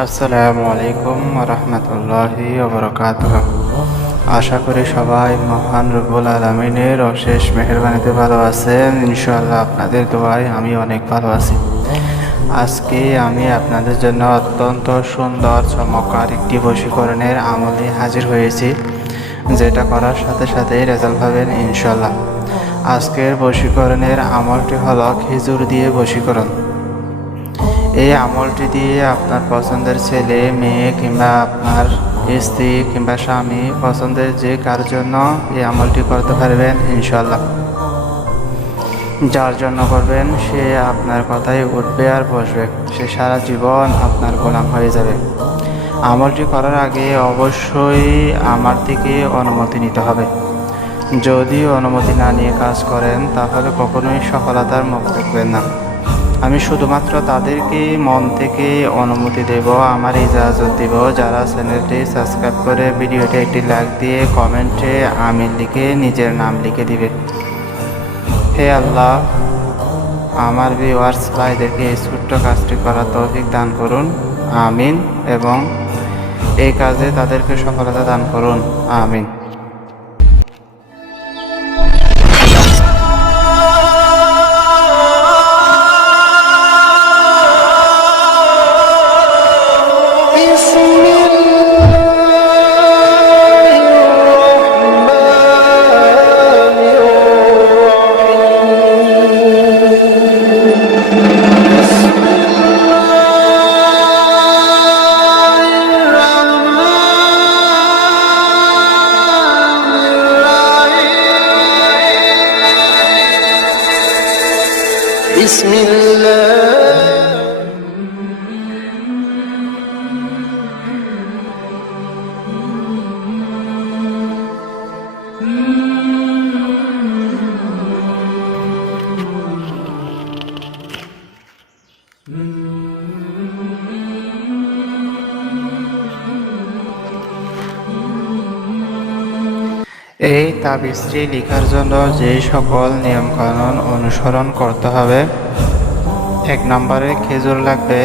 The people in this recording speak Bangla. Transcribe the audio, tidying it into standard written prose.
আসসালামু আলাইকুম রহমতুল্লাহি ওবরাকাতুহু। আশা করি সবাই মহান রব্বুল আলামিনের অশেষ মেহেরবানিতে ভালো আছেন। ইনশাআল্লাহ আপনাদের দোয়ায় আমি অনেক ভালো আছি। আজকে আমি আপনাদের জন্য অত্যন্ত সুন্দর চমৎকার একটি বশীকরণের আমল নিয়ে হাজির হয়েছি, যেটা করার সাথে সাথেই রেজাল্ট পাবেন ইনশাআল্লাহ। আজকের বশীকরণের আমলটি হলো খেজুর দিয়ে বশীকরণ। এই আমলটি দিয়ে আপনার পছন্দের ছেলে মেয়ে কিংবা আপনার স্ত্রী কিংবা স্বামী পছন্দের যে কার জন্য এই আমলটি করতে পারবেন ইনশাআল্লাহ। যার জন্য করবেন সে আপনার কথাই উঠবে আর বসবে, সে সারা জীবন আপনার গোলাম হয়ে যাবে। আমলটি করার আগে অবশ্যই আমার থেকে অনুমতি নিতে হবে। যদি অনুমতি না নিয়ে কাজ করেন তাহলে কখনোই সফলতার মুখ দেখবেন না। আমি শুধুমাত্র তাদেরকে মন থেকে অনুমতি দেব, আমার ইজাজত দেব যারা চ্যানেলটি সাবস্ক্রাইব করে ভিডিওটি একটি লাইক দিয়ে কমেন্টে আমিন লিখে নিজের নাম লিখে দিবে। হে আল্লাহ, আমার ভিউয়ার্স ভাইদেরকে এই ছোট্ট কাজটি করার তৌফিক দান করুন, আমিন। এবং এই কাজে তাদেরকে সফলতা দান করুন, আমিন। এই তাবিজটি লেখার জন্য যে সকল নিয়মকানুন অনুসরণ করতে হবে: 1 নম্বরে খেজুর লাগবে।